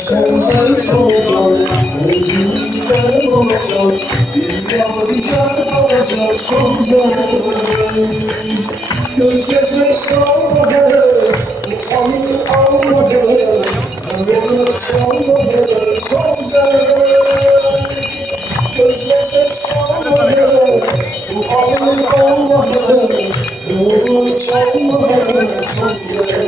Sonsuz olacak, ölümden olacak, bir yadigar kalacak son zaman. Göz göze salmadı, bu anı almadı, ömrümü çalmadı son zaman. Göz göze salmadı, bu anı almadı, ömrümü çalmadı son zaman.